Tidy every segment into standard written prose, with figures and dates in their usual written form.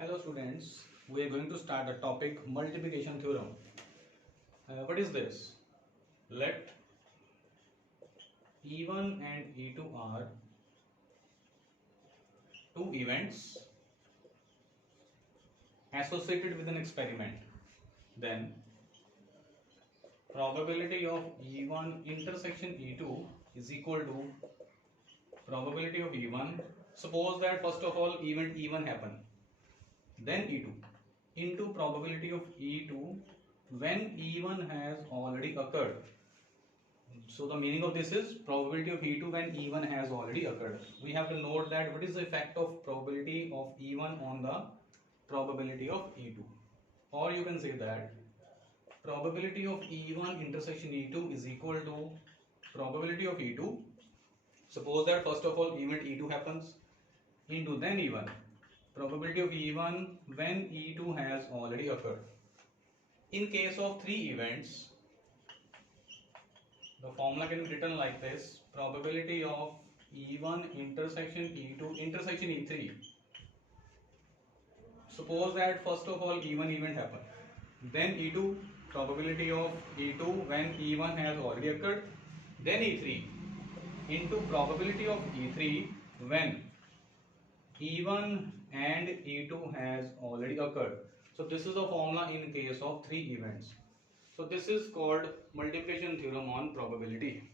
Hello students, we are going to start the topic multiplication theorem. What is this? Let E1 and E2 are two events associated with an experiment. Then probability of E1 intersection E2 is equal to probability of E1. Suppose that first of all event E1 happen, then E2 into probability of E2 when E1 has already occurred. So the meaning of this is probability of E2 when E1 has already occurred. We have to note that what is the effect of probability of E1 on the probability of E2. Or you can say that probability of E1 intersection E2 is equal to probability of E2. Suppose that first of all event E2 happens into then E1. Probability of E1 when E2 has already occurred. In case of three events, the formula can be written like this: probability of E1 intersection E2 intersection E3. Suppose that first of all E1 event happened, then E2, probability of E2 when E1 has already occurred, then E3 into probability of E3 when E1 and E2 has already occurred. So this is the formula in case of three events. So this is called multiplication theorem on probability.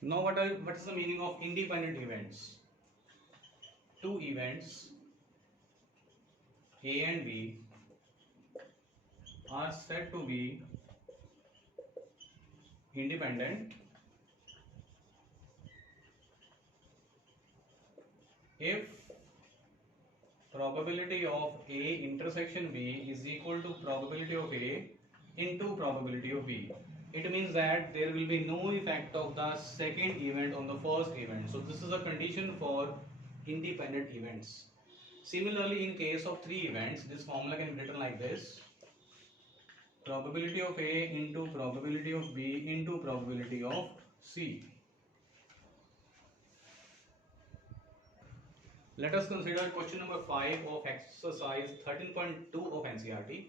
Now what is the meaning of independent events? Two events A and B are said to be independent if probability of A intersection B is equal to probability of A into probability of B. It means that there will be no effect of the second event on the first event. So this is a condition for independent events. Similarly, in case of three events, this formula can be written like this: probability of A into probability of B into probability of C. Let us consider question number 5 of exercise 13.2 of NCERT.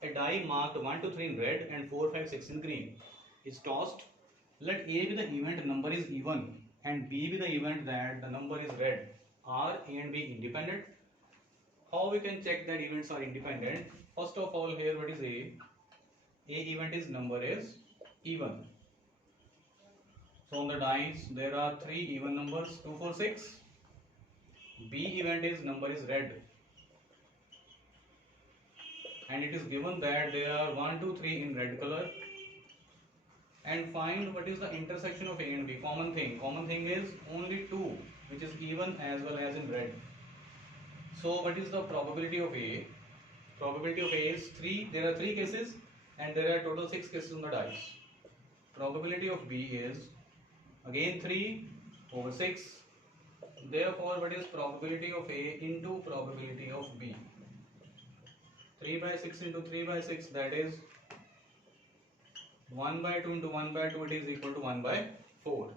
A die marked 1 to 3 in red and 4, 5, 6 in green is tossed. Let A be the event number is even and B be the event that the number is red. Are A and B independent? How we can check that events are independent? First of all, here what is A? A event is number is even. So on the dice there are 3 even numbers 2, 4, 6. B event is number is red, and it is given that there are 1, 2, 3 in red color. And find what is the intersection of A and B. Common thing is only 2, which is even as well as in red. So what is the probability of A? Probability of A is 3. There are 3 cases and there are total 6 cases on the dice. Probability of B is again 3 over 6. Therefore, what is probability of A into probability of B? 3 by 6 into 3 by 6, that is 1 by 2 into 1 by 2, it is equal to 1 by 4.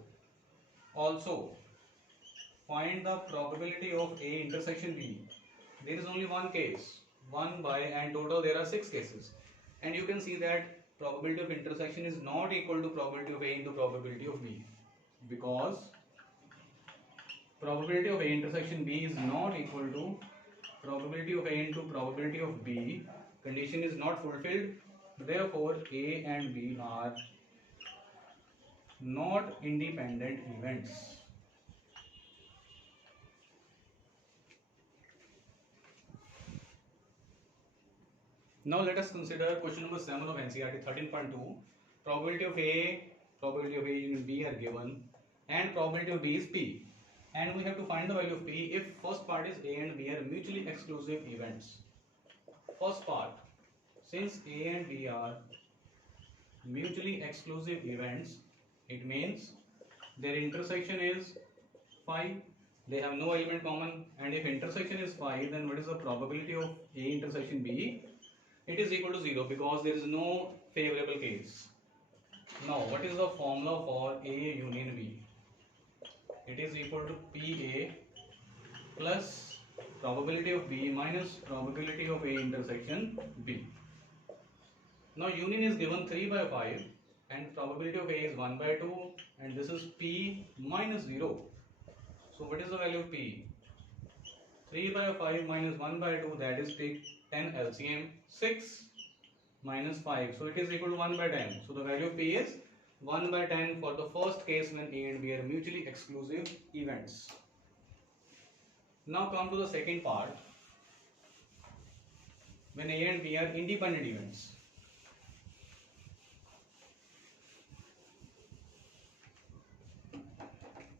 Also, find the probability of A intersection B. There is only one case, 1 by, and total there are 6 cases. And you can see that probability of intersection is not equal to probability of A into probability of B, because probability of A intersection B is not equal to probability of A into probability of B. Condition is not fulfilled. Therefore, A and B are not independent events. Now let us consider question number 7 of NCERT 13.2. Probability of A and B are given, and probability of B is P. And we have to find the value of P if first part is A and B are mutually exclusive events. First part, since A and B are mutually exclusive events, it means their intersection is 5. They have no element common, and if intersection is 5, then what is the probability of A intersection B? It is equal to 0 because there is no favorable case. Now, what is the formula for A union B? It is equal to PA plus probability of B minus probability of A intersection B. Now union is given 3 by 5 and probability of A is 1 by 2 and this is P minus 0. So what is the value of P? 3 by 5 minus 1 by 2, that is take 10 LCM, 6 minus 5, so it is equal to 1 by 10. So the value of P is 1 by 10 for the first case when A and B are mutually exclusive events. Now come to the second part, when A and B are independent events.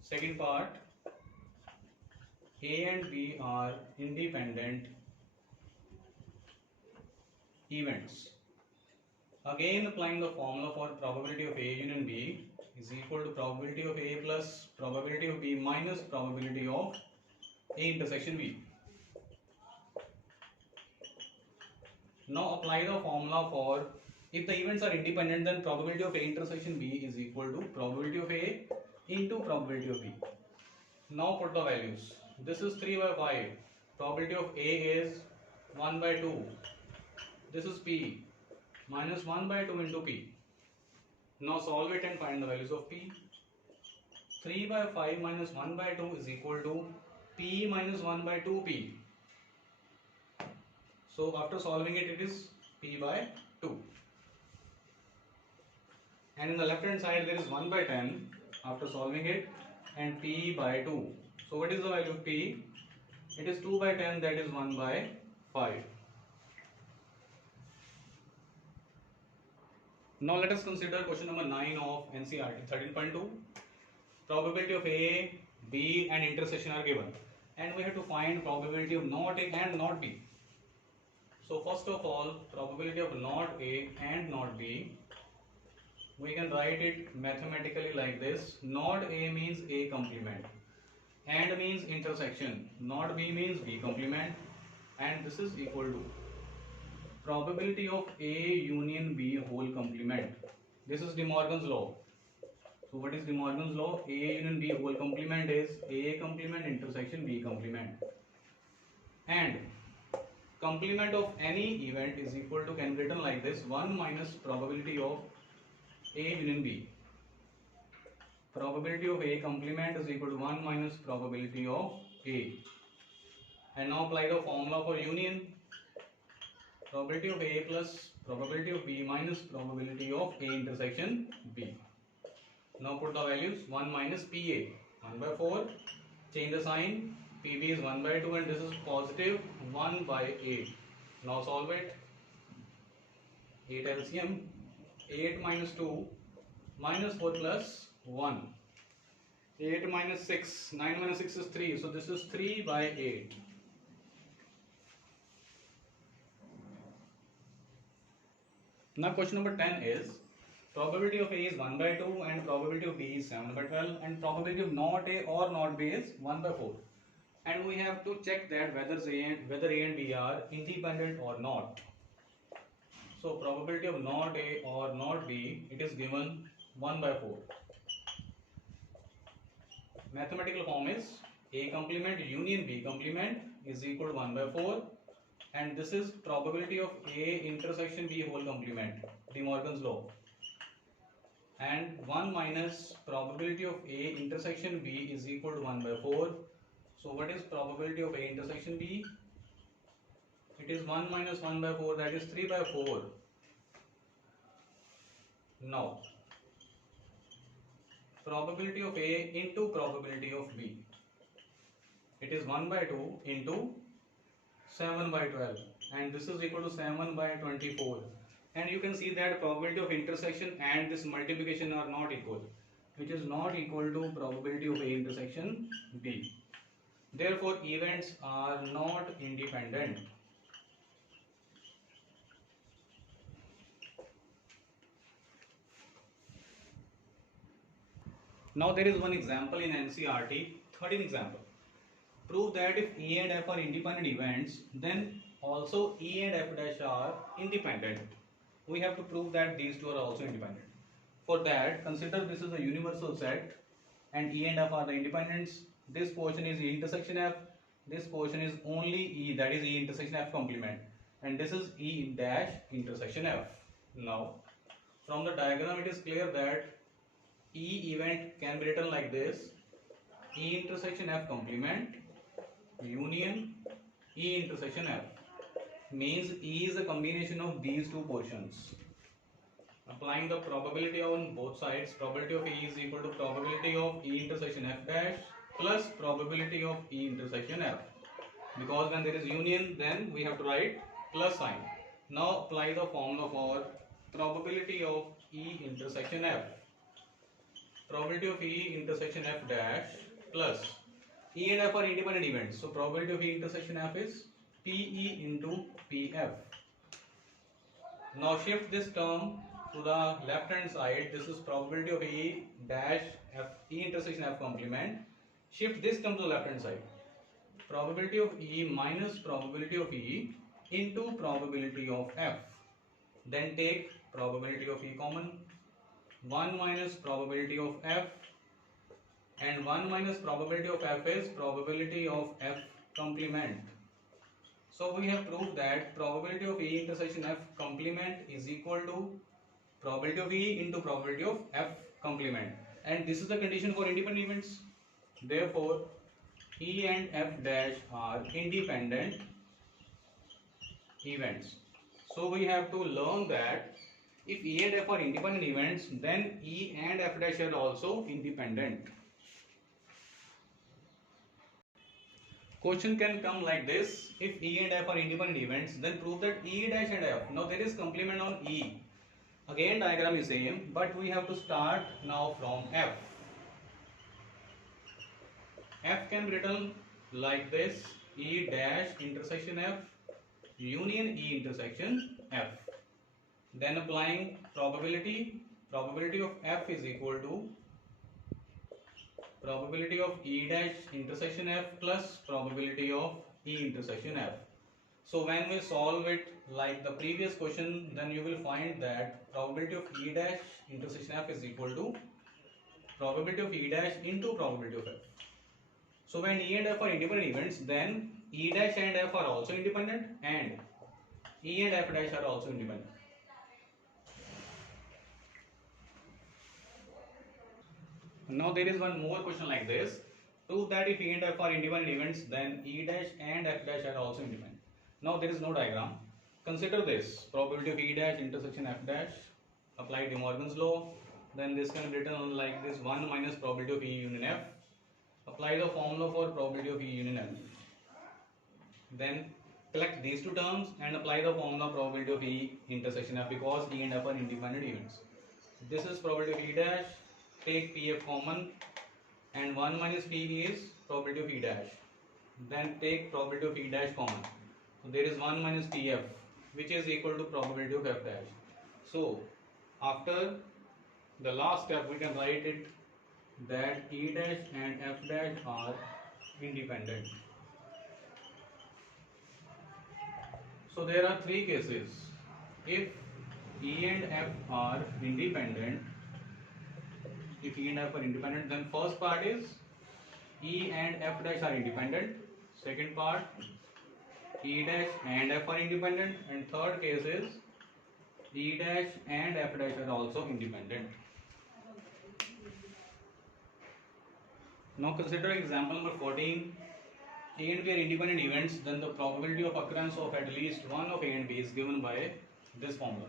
Second part, A and B are independent events. Again applying the formula for probability of A union B is equal to probability of A plus probability of B minus probability of A intersection B. Now apply the formula for, if the events are independent, then probability of A intersection B is equal to probability of A into probability of B. Now put the values. This is 3 by 5. Probability of A is 1 by 2. This is P minus 1 by 2 into P. Now solve it and find the values of P. 3 by 5 minus 1 by 2 is equal to P minus 1 by 2P. So after solving it, it is P by 2. And in the left hand side there is 1 by 10 after solving it and P by 2. So what is the value of P? It is 2 by 10, that is 1 by 5. Now let us consider question number 9 of NCERT 13.2. Probability of A, B and intersection are given and we have to find probability of not A and not B. So first of all, probability of not A and not B, we can write it mathematically like this. Not A means A complement, and means intersection, not B means B complement, and this is equal to probability of A union B whole complement. This is De Morgan's law. So what is De Morgan's law? A union B whole complement is A complement intersection B complement, and complement of any event is equal to, can be written like this, 1 minus probability of A union B. Probability of A complement is equal to 1 minus probability of A. And now apply the formula for union. Probability of A plus probability of B minus probability of A intersection B. Now put the values. 1 minus PA, 1 by 4. Change the sign. PB is 1 by 2 and this is positive 1 by 8. Now solve it. 8 LCM. 8 minus 2 minus 4 plus 1. 8 minus 6. 9 minus 6 is 3. So this is 3 by 8. Now question number 10 is, probability of A is 1 by 2 and probability of B is 7 by 12 and probability of not A or not B is 1 by 4. And we have to check that whether A and B are independent or not. So probability of not A or not B, it is given 1 by 4. Mathematical form is A complement union B complement is equal to 1 by 4, and this is probability of A intersection B whole complement, De Morgan's law, and 1 minus probability of A intersection B is equal to 1 by 4. So what is probability of A intersection B? It is 1 minus 1 by 4, that is 3 by 4. Now probability of A into probability of B, it is 1 by 2 into 7 by 12, and this is equal to 7 by 24. And you can see that probability of intersection and this multiplication are not equal, which is not equal to probability of A intersection B. Therefore events are not independent. Now there is one example in NCERT, 13 example. Prove that if E and F are independent events, then also E and F dash are independent. We have to prove that these two are also independent. For that, consider this is a universal set and E and F are the independents. This portion is the intersection F, this portion is only E, that is E intersection F complement, and this is E dash intersection F. Now from the diagram it is clear that E event can be written like this: E intersection F complement union E intersection F, means E is a combination of these two portions. Applying the probability on both sides, probability of E is equal to probability of E intersection F dash plus probability of E intersection F. Because when there is union, then we have to write plus sign. Now apply the formula for probability of E intersection F. Probability of E intersection F dash plus E and F are independent events. So probability of E intersection F is PE into PF. Now shift this term to the left hand side. This is probability of E dash F, E intersection F complement. Shift this term to the left hand side. Probability of E minus probability of E into probability of F. Then take probability of E common. 1 minus probability of F, and 1 minus probability of F is probability of F complement. So we have proved that probability of E intersection F complement is equal to probability of E into probability of F complement, and this is the condition for independent events. Therefore E and F dash are independent events. So we have to learn that if E and F are independent events, then E and F dash are also independent. Question can come like this: if E and F are independent events, then prove that E dash and F. Now there is complement on E. Again diagram is same, but we have to start now from F. F can be written like this: E dash intersection F union E intersection F. Then applying probability of F is equal to probability of E dash intersection F plus probability of E intersection F. So when we solve it like the previous question, then you will find that probability of E dash intersection F is equal to probability of E dash into probability of F. So when E and F are independent events, then E dash and F are also independent, and E and F dash are also independent. Now there is one more question like this: prove that if E and F are independent events, then E dash and F dash are also independent. Now there is no diagram. Consider this: probability of E dash intersection F dash, apply De Morgan's law. Then this can be written like this: 1 minus probability of E union F. Apply the formula for probability of E union F. Then collect these two terms and apply the formula probability of E intersection F, because E and F are independent events. This is probability of E dash. Take PF common, and 1 minus P is probability of E dash. Then take probability of E dash common. So there is 1 minus PF, which is equal to probability of F dash. So after the last step, we can write it that E dash and F dash are independent. So there are three cases. If E and F are independent, then first part is E and F dash are independent. Second part, E dash and F are independent, and third case is E dash and F dash are also independent. Now consider example number 14. A and B are independent events, then the probability of occurrence of at least one of A and B is given by this formula.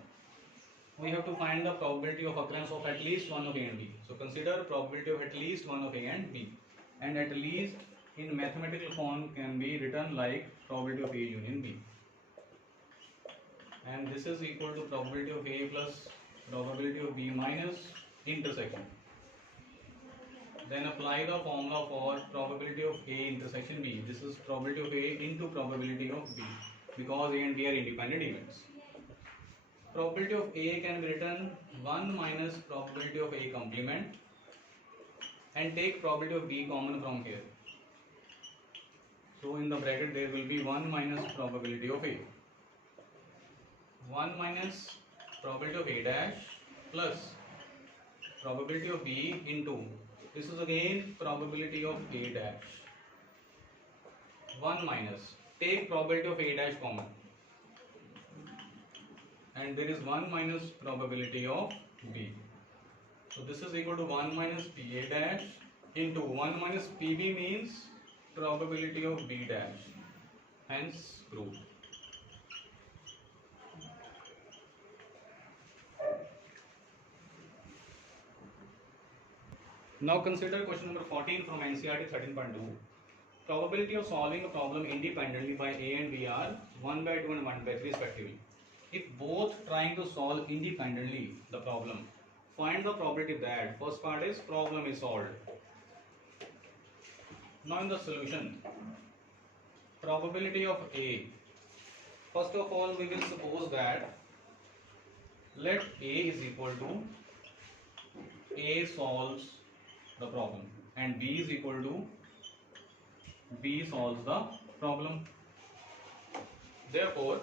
We have to find the probability of occurrence of at least one of A and B. So consider probability of at least one of A and B, and at least in mathematical form can be written like probability of A union B, and this is equal to probability of A plus probability of B minus intersection. Then apply the formula for probability of A intersection B. This is probability of A into probability of B, because A and B are independent events. Probability of A can be written 1 minus probability of A complement, and take probability of B common from here. So in the bracket there will be 1 minus probability of A. 1 minus probability of A dash plus probability of B into, this is again probability of A dash. 1 minus, take probability of A dash common, and there is 1 minus probability of B. So this is equal to 1 minus PA dash into 1 minus PB means probability of B dash, hence proved. Now consider question number 14 from NCERT 13.2. Probability of solving a problem independently by A and B are 1 by 2 and 1 by 3 respectively. If both trying to solve independently the problem, find the probability that first part is problem is solved. Now in the solution, probability of A. First of all, we will suppose that let A is equal to A solves the problem and B is equal to B solves the problem. Therefore,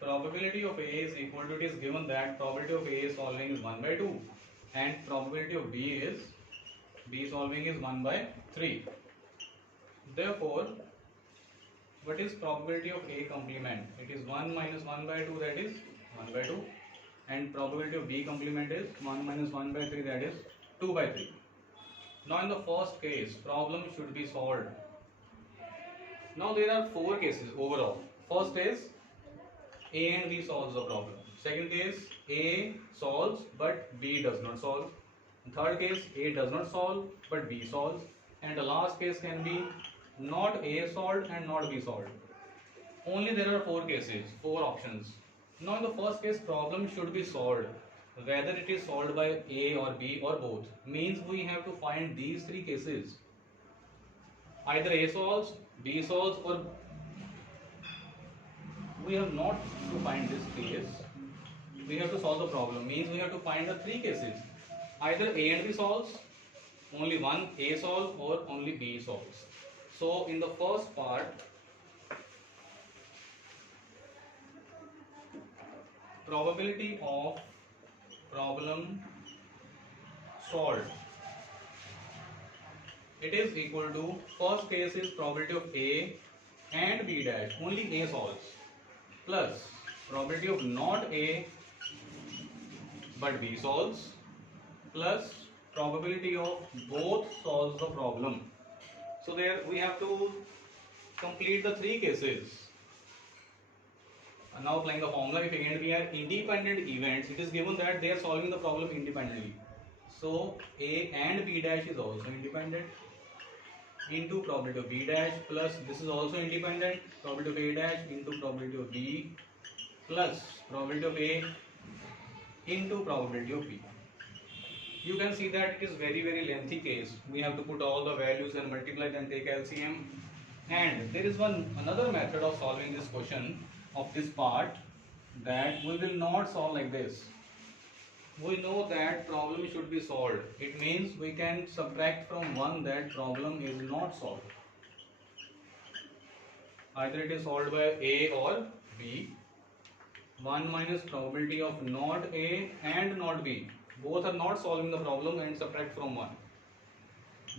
probability of A is equal to, it is given that probability of A solving is 1 by 2 and probability of B solving is 1 by 3. Therefore, what is probability of A complement? It is 1 minus 1 by 2, that is 1 by 2, and probability of B complement is 1 minus 1 by 3, that is 2 by 3. Now in the first case, problem should be solved. Now there are 4 cases overall. First is A and B solves the problem. Second case, A solves but B does not solve. Third case, A does not solve but B solves. And the last case can be not A solved and not B solved. Only there are 4 cases, 4 options. Now in the first case, problem should be solved. Whether it is solved by A or B or both, means we have to find these 3 cases. Either A solves, B solves, or we have not to find this case. We have to solve the problem, means we have to find the 3 cases. Either A and B solves, only one A solves, or only B solves. So in the first part, probability of problem solved, it is equal to, first case is probability of A and B dash, only A solves, plus probability of not A but B solves, plus probability of both solves the problem. So there we have to complete the 3 cases. And now applying the formula, if A and B are independent events, it is given that they are solving the problem independently. So A and B dash is also independent, into probability of B dash, plus this is also independent, probability of A dash into probability of B, plus probability of A into probability of B. You can see that it is very lengthy case. We have to put all the values and multiply, then take LCM. And there is another method of solving this question of this part, that we will not solve like this. We know that problem should be solved. It means we can subtract from 1 that problem is not solved. Either it is solved by A or B. 1 minus probability of not A and not B. Both are not solving the problem, and subtract from 1.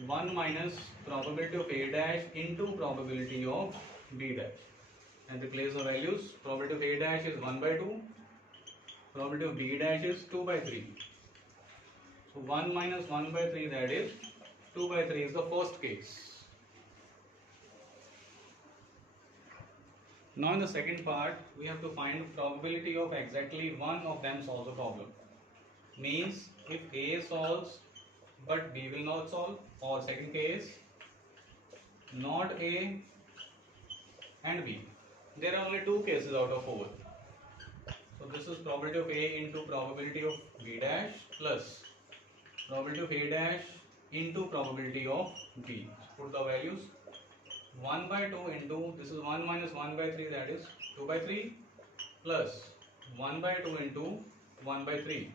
1 minus probability of A dash into probability of B dash. And replace the values. Probability of A dash is 1 by 2. Probability of B dash is 2 by 3. So 1 minus 1 by 3, that is 2 by 3 is the first case. Now in the second part, we have to find probability of exactly one of them solves the problem. Means if A solves but B will not solve, or second case, not A and B. There are only 2 cases out of 4. So this is probability of A into probability of B dash, plus probability of A dash into probability of B. Put the values. 1 by 2 into, this is 1 minus 1 by 3, that is 2 by 3, plus 1 by 2 into 1 by 3.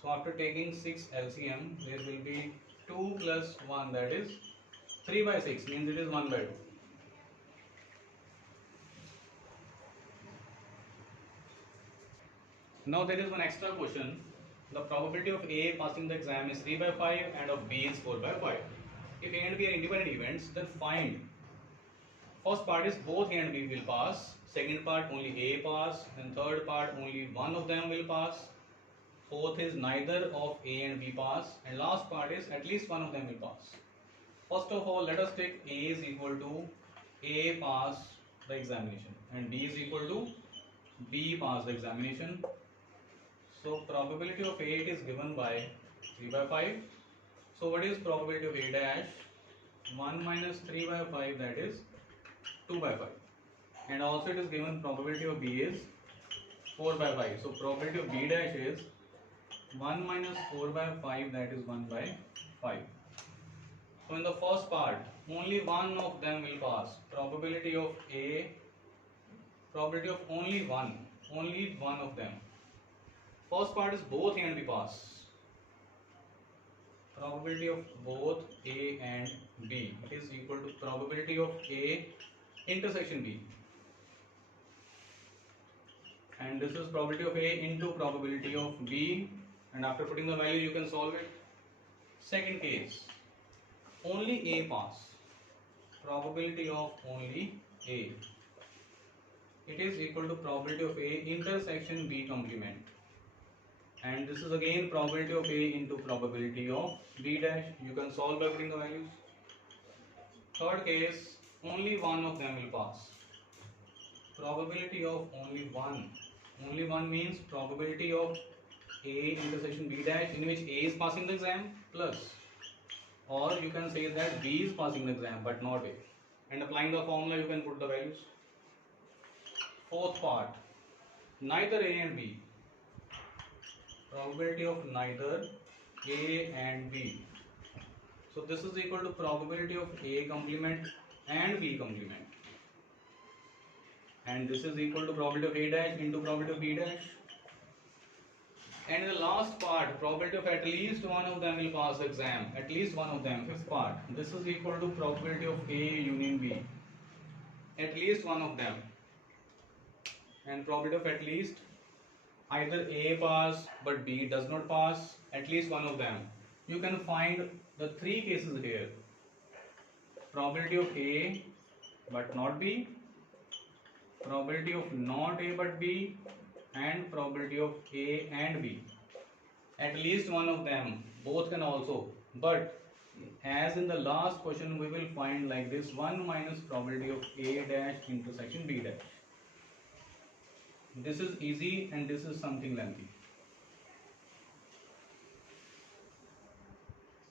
So after taking 6 LCM, there will be 2 plus 1, that is 3 by 6, means it is 1 by 2. Now there is one extra question. The probability of A passing the exam is 3 by 5 and of B is 4 by 5. If A and B are independent events, then find First part is both A and B will pass. Second part only A pass. And third part only one of them will pass. Fourth is neither of A and B pass. And last part is at least one of them will pass. First of all, let us take A is equal to A pass the examination and B is equal to B pass the examination. So probability of A is given by 3 by 5. So what is probability of A dash? 1 minus 3 by 5, that is 2 by 5. And also it is given probability of B is 4 by 5. So probability of B dash is 1 minus 4 by 5, that is 1 by 5. So in the first part, only one of them will pass. Probability of A, probability of only one of them. First part is both A and B pass. Probability of both A and B, it is equal to probability of A intersection B. And this is probability of A into probability of B. And after putting the value, you can solve it. Second case, only A pass. Probability of only A, it is equal to probability of A intersection B complement. And this is again probability of A into probability of B dash. You can solve by putting the values. Third case, only one of them will pass. Probability of only one. Only one means probability of A intersection B dash, in which A is passing the exam, plus, or you can say that B is passing the exam but not A. And applying the formula, you can put the values. Fourth part, neither A and B. Probability of neither A and B. So this is equal to probability of A complement and B complement. And this is equal to probability of A dash into probability of B dash. And the last part, probability of at least one of them will pass the exam. At least one of them, fifth part. This is equal to probability of A union B. At least one of them. And probability of at least either A pass but B does not pass. At least one of them. You can find the three cases here. Probability of A but not B. Probability of not A but B. And probability of A and B. At least one of them, both can also, but as in the last question we will find like this, 1 minus probability of A dash intersection B dash. This is easy and this is something lengthy.